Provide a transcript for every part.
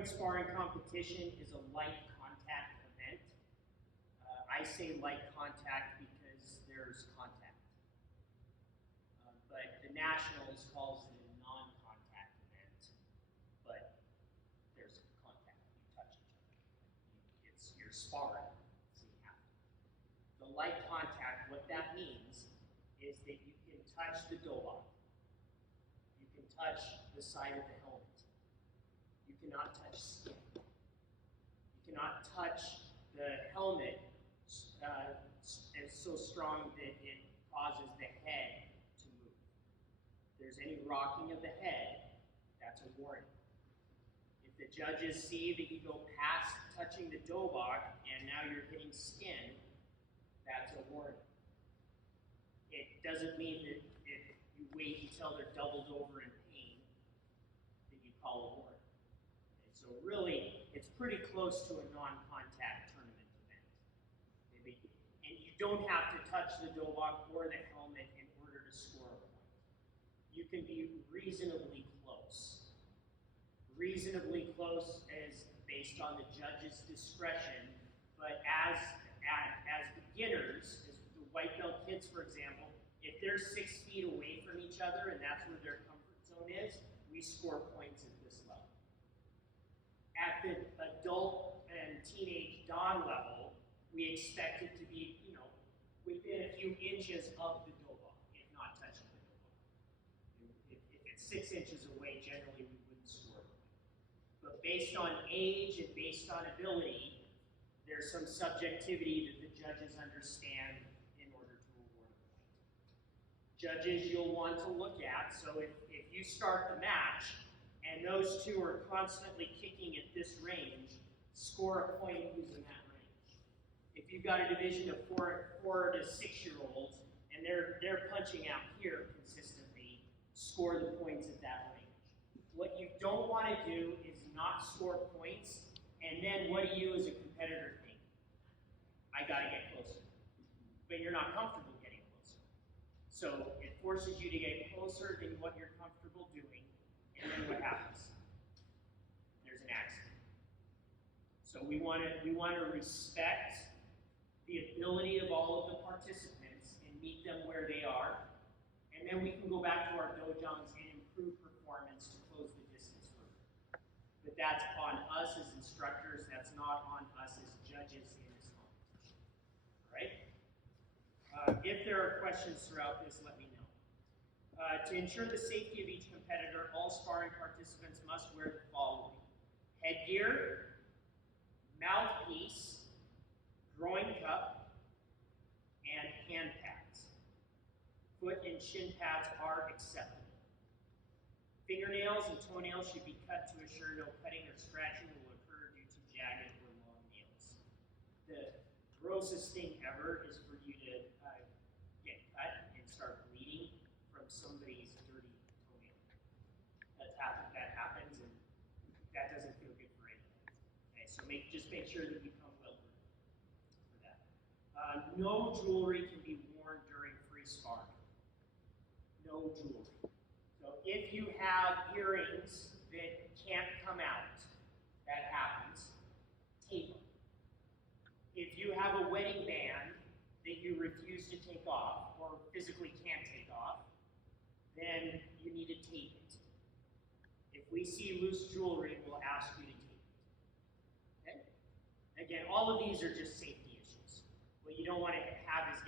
point sparring competition is a light contact event. I say light contact because there's contact. But the Nationals calls it a non-contact event, but there's contact. You touch each other. It's your sparring. So you have to. The light contact, what that means is that you can touch the dobok. You can touch the side of the helmet. You cannot touch skin. You cannot touch the helmet it's so strong that it causes the head to move. If there's any rocking of the head, that's a warning. If the judges see that you go past touching the dobok and now you're hitting skin, that's a warning. It doesn't mean that if you wait until they're doubled over in pain that you call a warning. Okay, so really, it's pretty close to a non-contact tournament event. And you don't have to touch the dobok or the helmet in order to score a point. You can be reasonably close. Reasonably close is based on the judge's discretion, but as beginners, as the white belt kids, for example, if they're 6 feet away from each other and that's where their comfort zone is, we score points at this level. At the adult and teenage dan level, we expect it to be, within a few inches of the dobok, if not touching the dobok. If it's 6 inches away, generally we wouldn't score a point. But based on age and based on ability, there's some subjectivity that the judges understand in order to award a point. Judges you'll want to look at, so if you start the match and those two are constantly kicking at this range, score a point using that range. If you've got a division of 4 to 6 year olds and they're punching out here consistently, score the points at that range. What you don't want to do is not score points, and then what do you as a competitor think? I got to get closer. But you're not comfortable getting closer. So it forces you to get closer than what you're comfortable doing, and then what happens? There's an accident. So we want to respect the ability of all of the participants and meet them where they are, and then we can go back to our dojongs and improve performance to close the distance further. But that's on us as instructors, that's not on us as judges in this competition. All right? If there are questions throughout this, let me know. To ensure the safety of each competitor, all sparring participants must wear the following: headgear, mouthpiece, groin cup, and hand pads. Foot and shin pads are acceptable. Fingernails and toenails should be cut to assure no cutting or scratching will occur due to jagged or long nails. The grossest thing ever is for you to get cut and start bleeding from somebody's dirty toenail. That happens, and that doesn't feel good for anyone. Okay, so just make sure that you come well for that. No jewelry can be worn during free sparring. No jewelry. So if you have earrings that can't come out, that happens, tape them. If you have a wedding band that you refuse to take off or physically can't take off, then you need to tape it. If we see loose jewelry, we'll ask you to tape it. Okay? Again, all of these are just safety issues. What you don't want to have is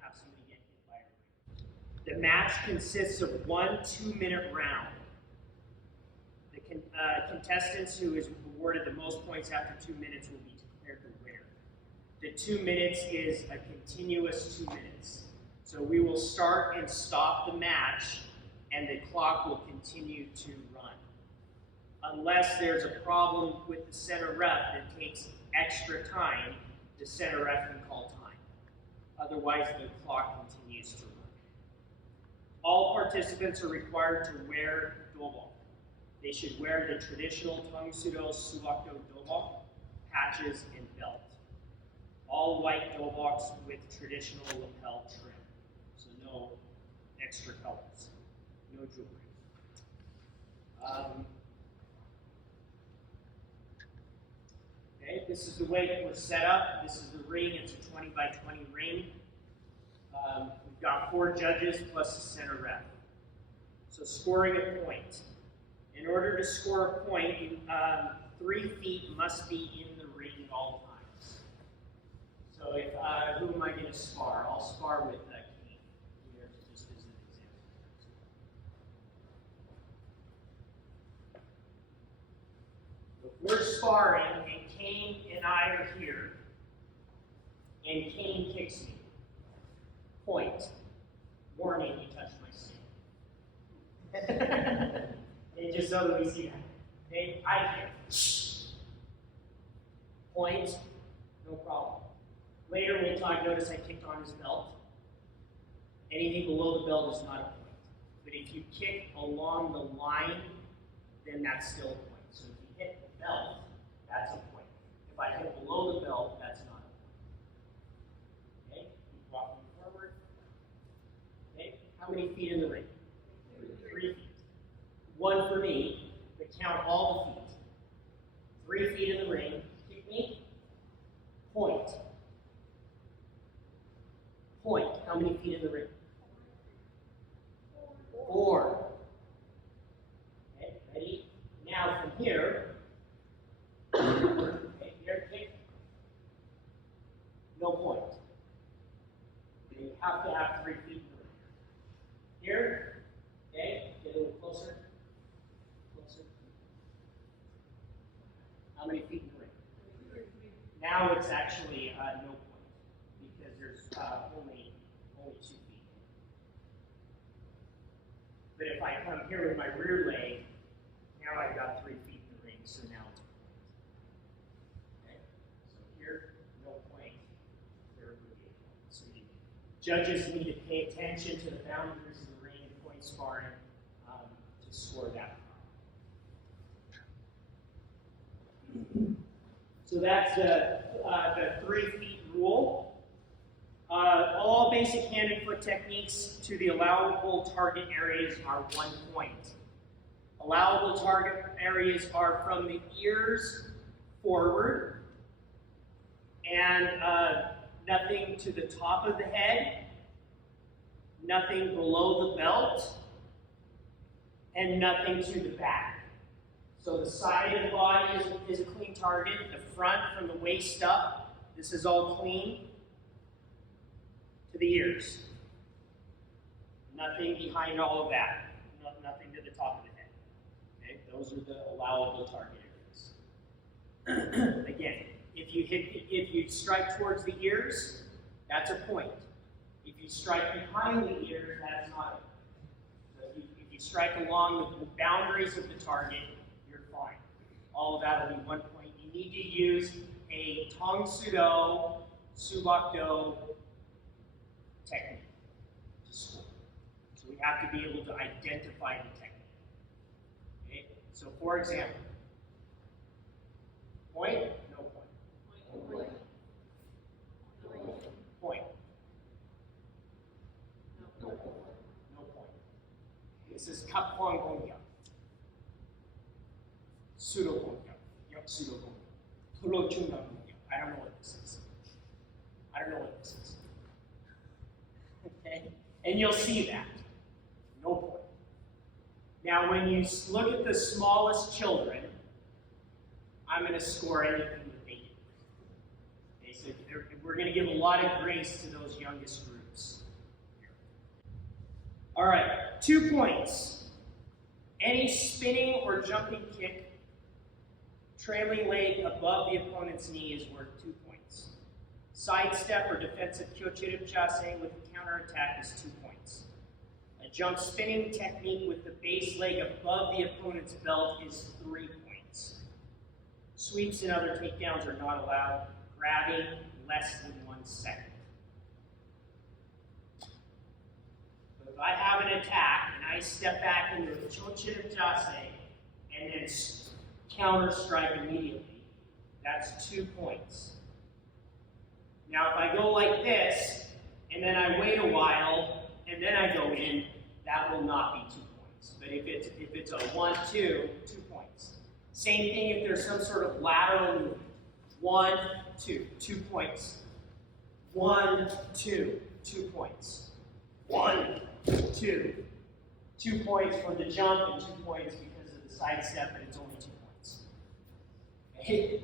have somebody get hit by a ring. The match consists of 1 2-minute round. The contestants who is awarded the most points after 2 minutes will be declared the winner. The 2 minutes is a continuous 2 minutes. So we will start and stop the match, and the clock will continue to run. Unless there's a problem with the center ref that takes extra time, the center ref can call time. Otherwise, the clock continues to run. All participants are required to wear dobok. They should wear the traditional Tang Sudo Subakdo dobok, patches, and belt. All white doboks with traditional lapel trim. So no extra colors, no jewelry. Okay, this is the way that we're set up. This is the ring. It's a 20 by 20 ring. We've got 4 judges plus a center ref. So scoring a point. In order to score a point, 3 feet must be in the ring at all times. So if, who am I going to spar? I'll spar with Kane here, just as an example. If we're sparring and Kane and I are here, and Kane kicks me, point. Warning, you touched my stick. And just so that we see that. Okay, I kick. Point, no problem. Later we'll talk, notice I kicked on his belt. Anything below the belt is not a point. But if you kick along the line, then that's still a point. So if you hit the belt, that's a point. If I hit below the belt, that's not a point. Okay, keep walking forward. Okay, how many feet in the ring? 3 feet. 1 for me, but count all the feet. 3 feet in the ring, kick me, point. Point. How many feet in the ring? 4. Okay, ready? Now from here, okay, here, kick. No point. You have to have 3 feet in the ring. Here, okay, get a little closer. How many feet in the ring? Now it's actually no point because there's only 2 feet. But if I come here with my rear leg, now I've got 3 feet in the ring, so now it's a point. Okay? So here, no point. There would be a point. So judges need to pay attention to the boundaries of the ring and point sparring to score that. So that's the 3 feet rule. All basic hand and foot techniques to the allowable target areas are 1 point. Allowable target areas are from the ears forward and nothing to the top of the head, nothing below the belt, and nothing to the back. So the side of the body is a clean target. The front from the waist up, this is all clean. To the ears. Nothing behind all of that. Nothing to the top of the head. Okay? Those are the allowable target areas. Again, if you strike towards the ears, that's a point. If you strike behind the ears, that's not a point. So if you strike along the boundaries of the target, fine. All of that will be 1 point. You need to use a Tang Soo Bahk technique to score. So we have to be able to identify the technique. Okay? So for example, point, no point. Point. No point. This is Kap Kwang Gong Yak. Pseudo Gong Yak. Yak pseudo Gong Yak. Tulo Chung Gong Yak. I don't know what this is. Okay? And you'll see that. No point. Now, when you look at the smallest children, I'm going to score anything that they do. Okay, so we're going to give a lot of grace to those youngest groups. All right, 2 points. Any spinning or jumping kick, trailing leg above the opponent's knee is worth 2 points. Sidestep or defensive kyochirip chase with a counterattack is 2 points. A jump spinning technique with the base leg above the opponent's belt is 3 points. Sweeps and other takedowns are not allowed. Grabbing less than 1 second. So if I have an attack and I step back into a kyochirip chase and then counter strike immediately, that's 2 points. Now if I go like this, and then I wait a while, and then I go in, that will not be 2 points. But if it's a 1-2, 2 points. Same thing if there's some sort of lateral movement. 1, 2, 2 points. 1, 2, 2 points. 1, 2, 2 points for the jump and 2 points because of the side step, but it's only 2 points. Okay?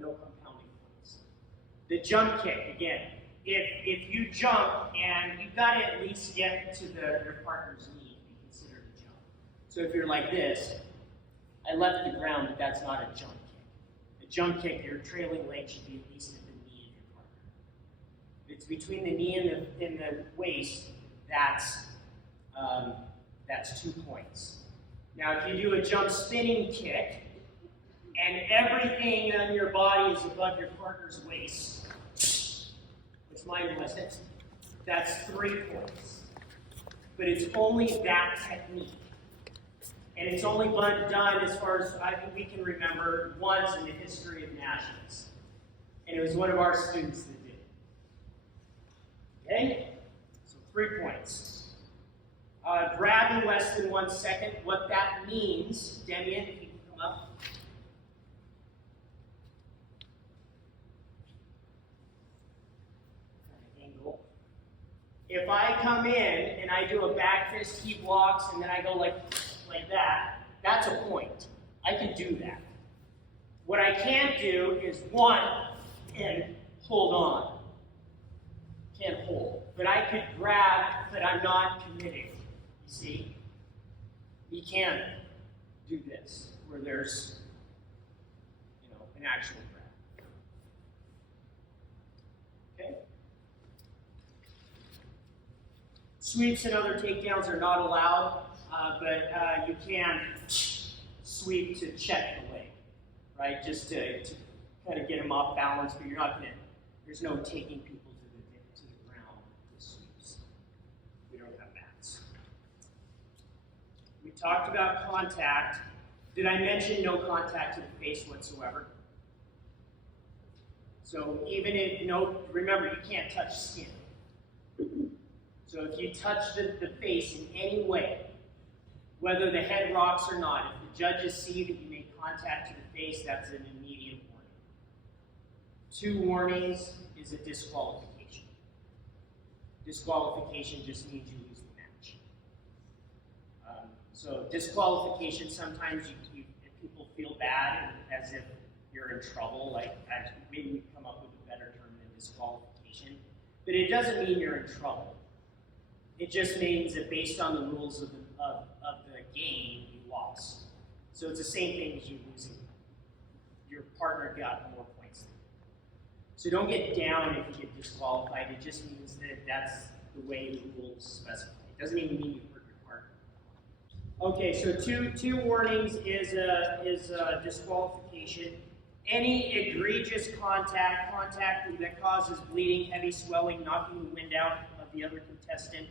No compounding points. The jump kick, again, if you jump and you've got to at least get to your partner's knee to be considered a jump. So if you're like this, I left the ground, but that's not a jump kick. A jump kick, your trailing leg should be at least at the knee of your partner. If it's between the knee and the waist, that's 2 points. Now, if you do a jump spinning kick, and everything on your body is above your partner's waist, which mine wasn't, that's 3 points. But it's only that technique. And it's only been done, as far as we can remember, once in the history of nationals. And it was one of our students that did it. Okay? So 3 points. Grabbing less than 1 second. What that means, Demian, if you can come up. Angle. If I come in and I do a back fist, he blocks, and then I go like that, that's a point. I can do that. What I can't do is 1 and hold on. Can't hold. But I could grab, but I'm not committing. You see? You can do this, where there's, an actual grab. Okay? Sweeps and other takedowns are not allowed. But you can sweep to check the leg, right? Just to kind of get them off balance, but you're not going to, there's no taking people to the ground with sweeps. We don't have mats. We talked about contact. Did I mention no contact to the face whatsoever? So even if, remember, you can't touch skin. So if you touch the face in any way, whether the head rocks or not, if the judges see that you make contact to the face, that's an immediate warning. 2 warnings is a disqualification. Disqualification just means you lose the match. So disqualification, sometimes people feel bad as if you're in trouble, like maybe we come up with a better term than disqualification. But it doesn't mean you're in trouble. It just means that based on the rules of the game, you lost. So it's the same thing as you losing. Your partner got more points than you. So don't get down if you get disqualified. It just means that that's the way the rules specify. It doesn't even mean you hurt your partner. Okay, so two warnings is disqualification. Any egregious contact that causes bleeding, heavy swelling, knocking the wind out of the other contestant,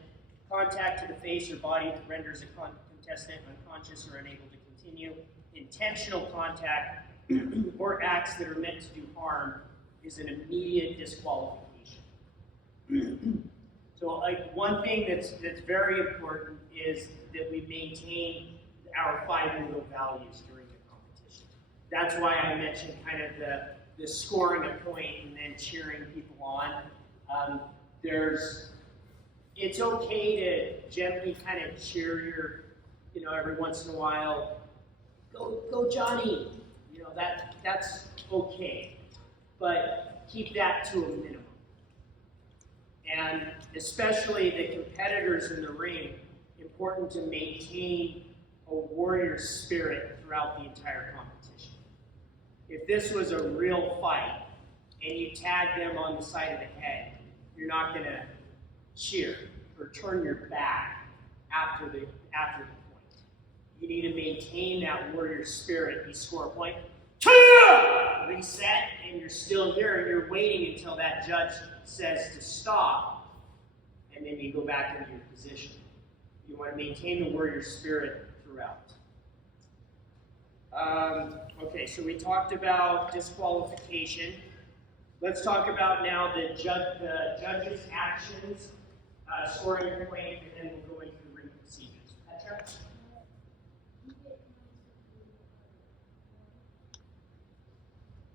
contact to the face or body that renders a contestant unconscious or unable to continue, intentional contact, or acts that are meant to do harm is an immediate disqualification. So, one thing that's very important is that we maintain our 5 Moo Values during the competition. That's why I mentioned kind of the scoring a point and then cheering people on. It's okay to gently kind of cheer every once in a while, go Johnny, that's okay, but keep that to a minimum. And especially the competitors in the ring, important to maintain a warrior spirit throughout the entire competition. If this was a real fight and you tag them on the side of the head, you're not going to cheer or turn your back after the point. You need to maintain that warrior spirit. You score a point, reset, and you're still here, and you're waiting until that judge says to stop, and then you go back into your position. You want to maintain the warrior spirit throughout. Okay, so we talked about disqualification. Let's talk about now the judge's actions, scoring a point, and then we'll go into the ring procedures. Petra?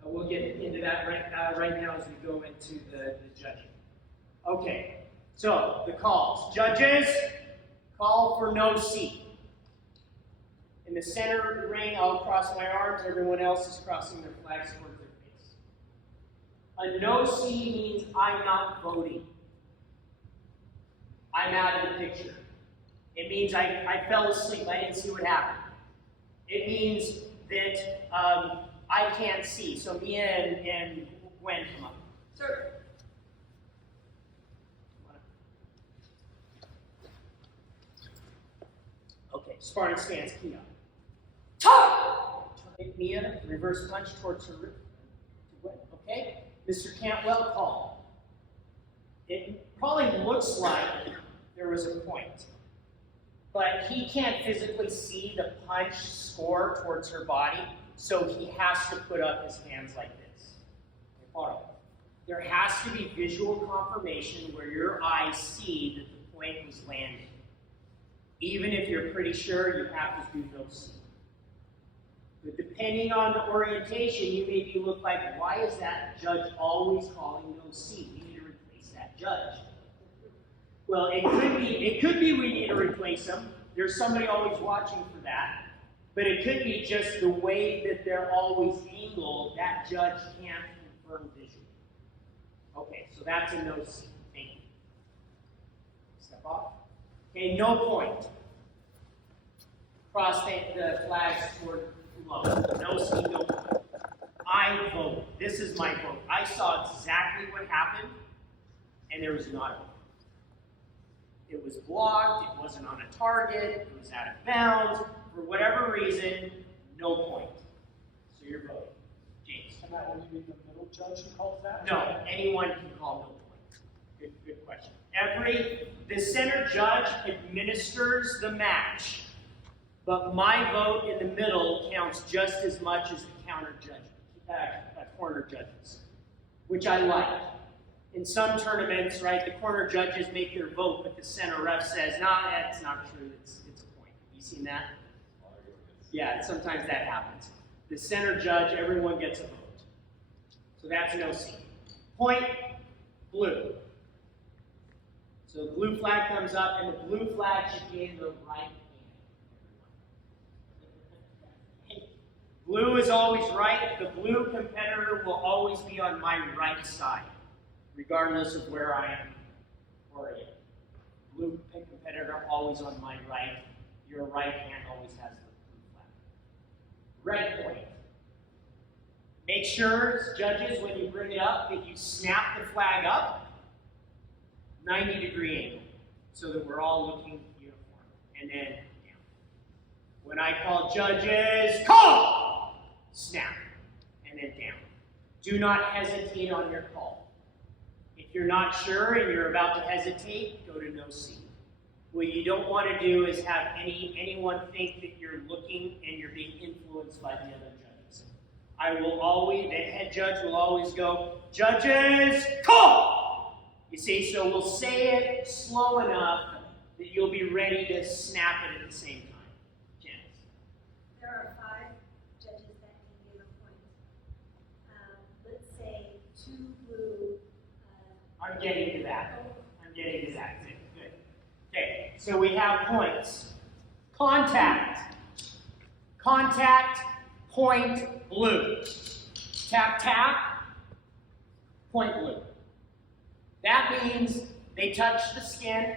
We'll get into that right now as we go into the judging. Okay, so the calls. Judges, call for no seat. In the center of the ring, I'll cross my arms. Everyone else is crossing their flags towards their face. A no seat means I'm not voting. I'm out of the picture. It means I fell asleep. I didn't see what happened. It means that I can't see. So Mia and Gwen come up. Sir. Okay, Spartan stance, key up. Mia, reverse punch towards her rib. Okay? Mr. Cantwell, call. It probably looks like there was a point, but he can't physically see the punch score towards her body, so he has to put up his hands like this. There has to be visual confirmation where your eyes see that the point was landing. Even if you're pretty sure, you have to do no seat. But depending on the orientation, you maybe look like, why is that judge always calling no seat? We need to replace that judge. Well, it could be we need to replace him. There's somebody always watching for that. But it could be just the way that they're always angled, that judge can't confirm visually. Okay, so that's a no seat. Thank you. Step off. Okay, no point. Cross the flags toward below. No seat, no point. I vote. This is my vote. I saw exactly what happened, and there was not a vote. It was blocked, it wasn't on a target, it was out of bounds. For whatever reason, no point. So you're voting. James. And that will be the middle judge who calls that? No, anyone can call no point. Good question. The center judge administers the match, but my vote in the middle counts just as much as the corner judges, which I like. In some tournaments, right, the corner judges make their vote, but the center ref says, nah, that's not true, it's a point. Have you seen that? Yeah, sometimes that happens. The center judge, everyone gets a vote. So that's no seat. Point, blue. So the blue flag comes up, and the blue flag should be in the right hand. Blue is always right. The blue competitor will always be on my right side, regardless of where I am oriented. Blue competitor always on my right. Your right hand always has the blue flag. Red point. Make sure, judges, when you bring it up, that you snap the flag up 90-degree angle, so that we're all looking uniform. And then down. When I call judges, call! Snap. And then down. Do not hesitate on your call. If you're not sure and you're about to hesitate, go to no seat. What you don't want to do is have anyone think that you're looking and you're being influenced by the other judges. The head judge will always go, judges, call! You see, so we'll say it slow enough that you'll be ready to snap it at the same time. Janice. There are 5 judges that can give a point. Let's say 2 blue. I'm getting to that. Good. Okay, so we have points. Contact, point, blue. Tap, tap, point, blue. That means they touched the skin.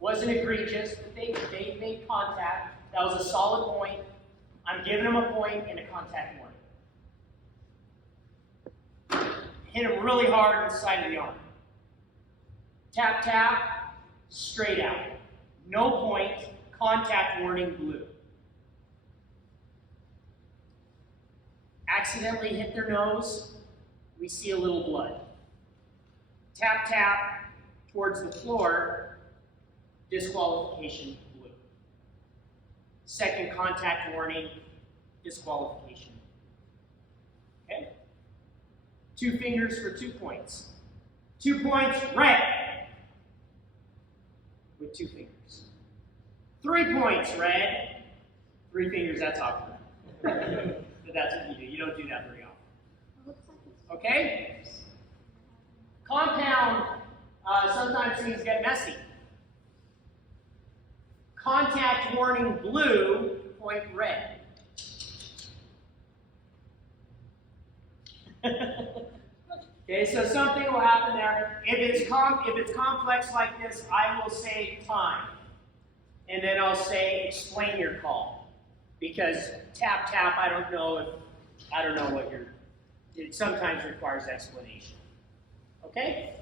Wasn't egregious, but they made contact. That was a solid point. I'm giving them a point and a contact warning. Hit him really hard in the side of the arm. Tap, tap, straight out. No point, contact warning, blue. Accidentally hit their nose, we see a little blood. Tap, tap towards the floor, disqualification, blue. Second contact warning, disqualification. Okay? 2 fingers for 2 points. 2 points, red. With 2 fingers. 3 points, red. 3 fingers, that's awkward. But that's what you do. You don't do that very often. Okay? Compound, sometimes things get messy. Contact warning blue, point red. Okay, so something will happen there. If it's complex like this, I will say time. And then I'll say explain your call. Because tap tap, I don't know what it sometimes requires explanation. Okay?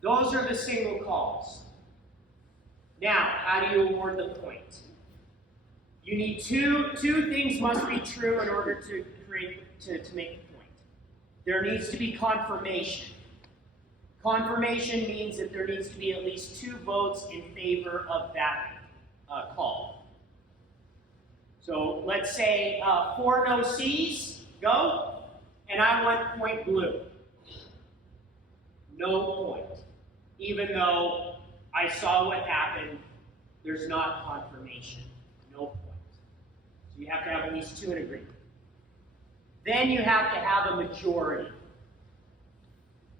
Those are the single calls. Now, how do you award the point? You need two things must be true in order to make the point. There needs to be confirmation. Confirmation means that there needs to be at least 2 votes in favor of that call. So let's say 4 no C's, go, and I want point blue. No point. Even though I saw what happened, there's not confirmation. No point. So you have to have at least 2 in agreement. Then you have to have a majority.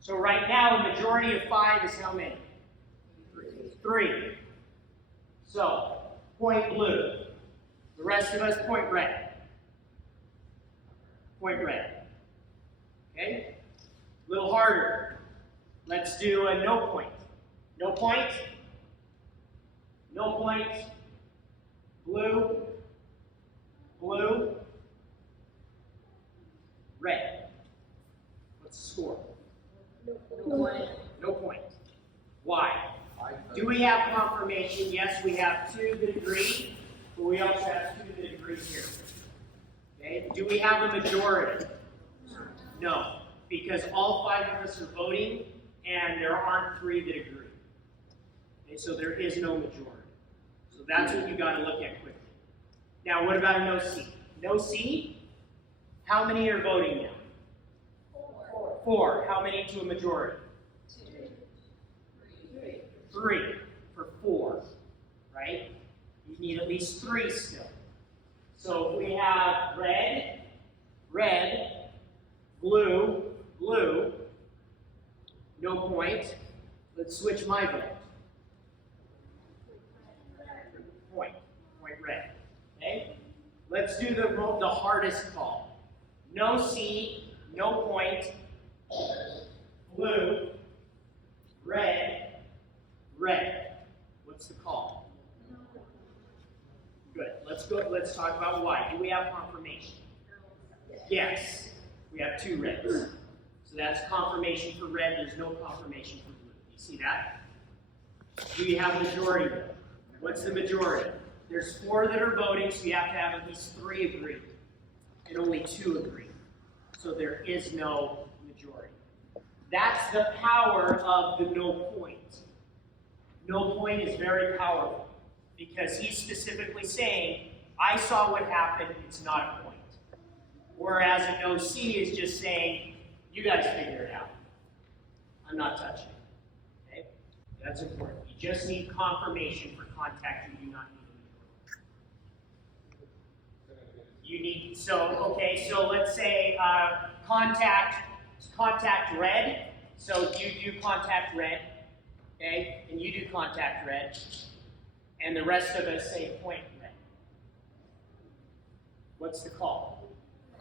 So right now, a majority of 5 is how many? 3. So, point blue. The rest of us, point red. Point red. Okay? A little harder. Let's do a no point. No point. No point. Blue. Blue. Red. What's the score? No point. Why? Do we have confirmation? Yes, we have 2 that agree, but we also have 2 that agree here. Okay? Do we have a majority? No, because all 5 of us are voting, and there aren't 3 that agree. Okay, so there is no majority. So that's what you got to look at quickly. Now, what about a no C? No C? How many are voting now? 4. How many to a majority? 3 for 4, right? You need at least 3 still. So if we have red, red, blue, blue, no point, let's switch my vote. Point red, okay? Let's do the hardest call. No C, no point, blue, red, red. What's the call? Good. Let's talk about why. Do we have confirmation? Yes. We have 2 reds. So that's confirmation for red. There's no confirmation for blue. You see that? Do you have a majority? What's the majority? There's 4 that are voting, so you have to have at least 3 agree. And only 2 agree. So there is no majority. That's the power of the no point. No point is very powerful because he's specifically saying, I saw what happened, it's not a point. Whereas a no C is just saying, you guys figure it out. I'm not touching it. Okay? That's important. You just need confirmation for contact. You do not need a majority. You need, so let's say contact red. So you do contact red. Okay, and you do contact red, and the rest of us say point red. What's the call?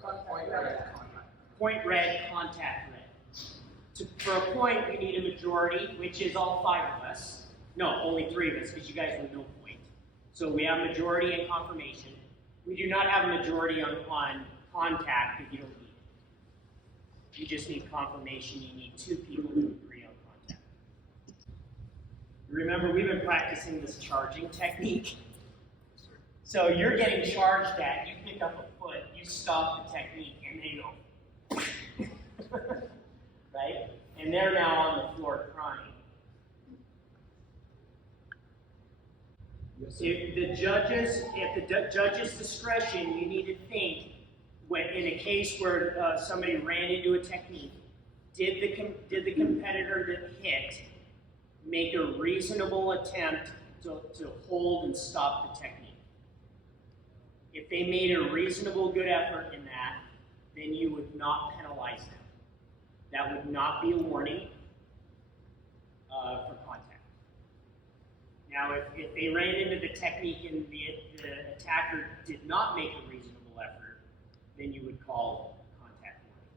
Point red. Point red, contact red. For a point, we need a majority, which is all 5 of us. No, only 3 of us, because you guys would no point. So we have majority and confirmation. We do not have a majority on contact, if you don't need it. You just need confirmation. You need 2 people to agree on contact. Remember, we've been practicing this charging technique. So you're getting charged at, you pick up a foot, you stop the technique, and they go, right? And they're now on the floor crying. If the judge's discretion, you need to think, when in a case where somebody ran into a technique, did the competitor that hit make a reasonable attempt to hold and stop the technique? If they made a reasonable good effort in that, then you would not penalize them. That would not be a warning for contact. Now, if they ran into the technique and the attacker did not make a reasonable effort, then you would call contact warning.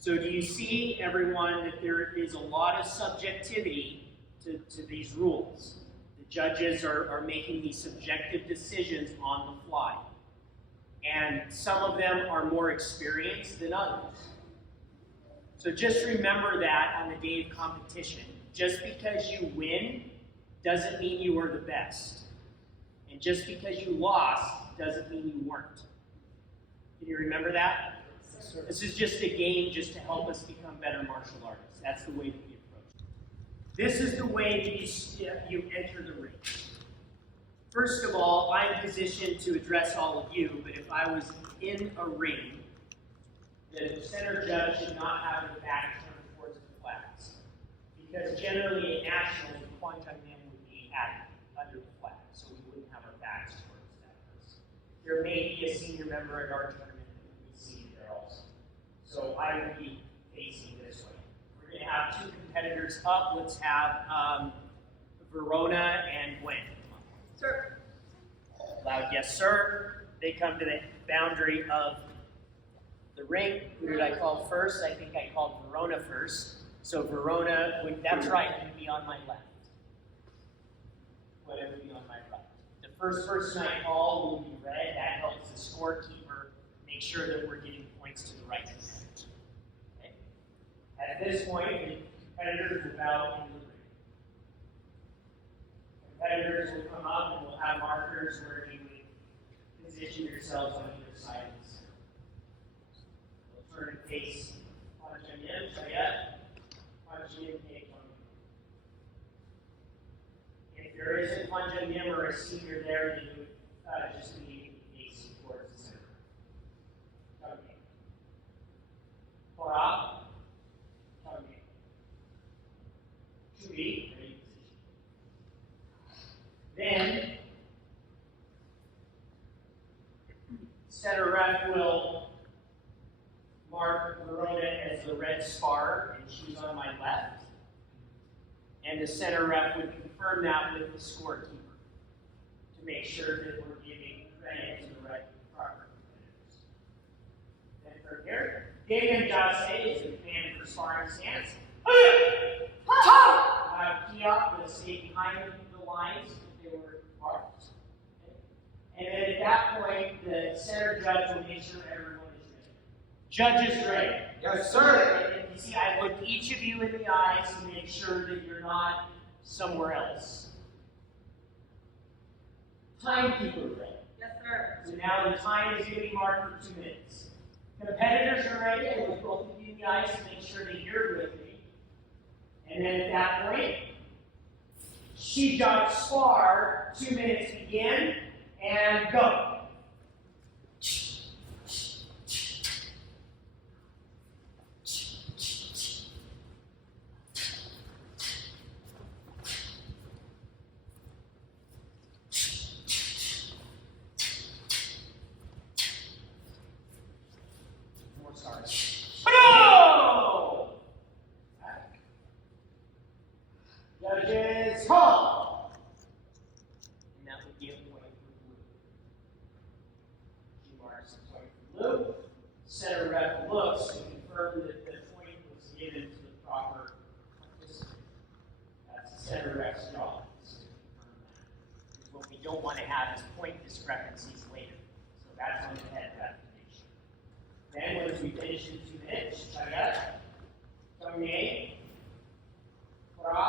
So do you see, everyone, that there is a lot of subjectivity to these rules? The judges are making these subjective decisions on the fly. And some of them are more experienced than others. So just remember that on the day of competition. Just because you win doesn't mean you were the best. And just because you lost doesn't mean you weren't. Can you remember that? Yes, sir. This is just a game just to help us become better martial artists. That's the way that we approach it. This is the way that you enter the ring. First of all, I'm positioned to address all of you, but if I was in a ring, the center judge should not have the back turned towards the flags. Because generally in nationals, the Kwan men would be under the flag, so we wouldn't have our backs towards that person. There may be a senior member at our tournament that would be seated there also. So I would be facing this way. We're going to have two competitors up. Let's have Verona and Gwen. Sir. Loud yes, sir. They come to the boundary of the ring. Who did I call first? I think I called Verona first. So Verona, that's right, would be on my left. Whatever would be on my right. The first person I call will be red. That helps the scorekeeper make sure that we're getting points to the right competitors. Okay? At this point, the competitors will bow into the ring. Competitors will come up and we'll have markers where you would position yourselves on either side of the center. We'll turn and face Panchayam, Chayat, Panchayam, Kekon. If there isn't Panchayam or a senior there, then you would just be facing towards the center. Okay. Kora, okay. Churi. Then, center ref will mark Verona as the red spar, and she's on my left. And the center ref would confirm that with the scorekeeper to make sure that we're giving credit to the right proper competitors. Then from here, David Jase is the command for sparring stance. Kiok will stay behind the lines. They were marked. Okay. And then at that point, the center judge will make sure everyone is ready. Judge is ready. Yes, sir. And you see, I looked each of you in the eyes to make sure that you're not somewhere else. Timekeeper ready. Yes, sir. So now the time is going to be marked for 2 minutes. Competitors are ready. I look both of you in the eyes to make sure that you're with me. And then at that point, she got spar, 2 minutes begin, and go. More stars. No! Judges, call! And that would give a point for blue. She marks the point for blue. Center ref looks to confirm that the point was given to the proper participant. That's the center ref's job, is to confirm that. Because what we don't want to have is point discrepancies later. So that's on the head ref to make sure. Then once we finish in 2 minutes, Chagat, Tang, Pra,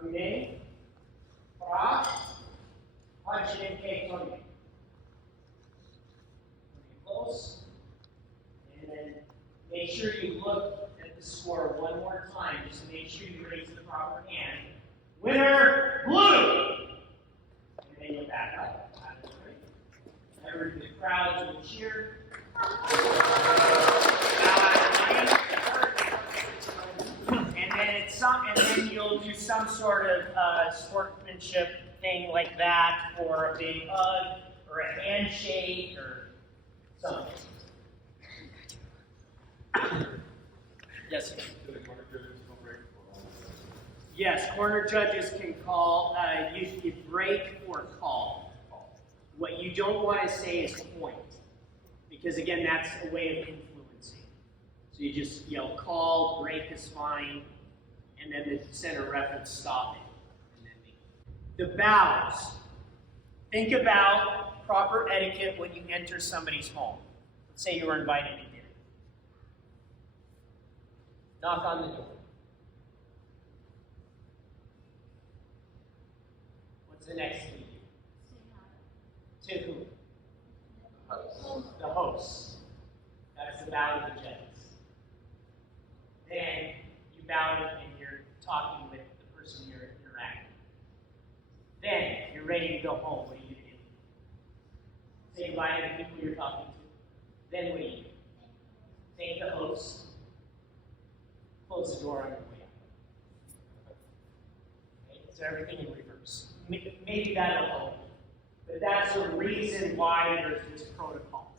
Tang, Pra, Panchayam, Kekon. Close. And then make sure you look at the score one more time, just to make sure you raise the proper hand. Winner, blue! And then you'll back up. The crowds will cheer. And then you'll do some sort of sportsmanship thing like that, or a big hug, or a handshake, or something. Yes, corner judges can call, usually break or call. What you don't want to say is point, because again, that's a way of influencing. So you just yell call, break is fine, and then the center ref will stop it. And then the bows. Think about proper etiquette when you enter somebody's home. Let's say you were invited to dinner. Knock on the door. What's the next thing you do? To who? The host. That's the bow to the judges. Then you bow and you're talking with the person you're interacting with. Then you're ready to go home. What do you do? Say goodbye to the people you're talking to. Then what do you do? Thank the host. Close the door on your way out. Okay, so everything in reverse. Maybe that'll help. But that's the reason why there's this protocol,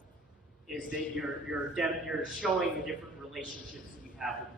is that you're showing the different relationships that you have with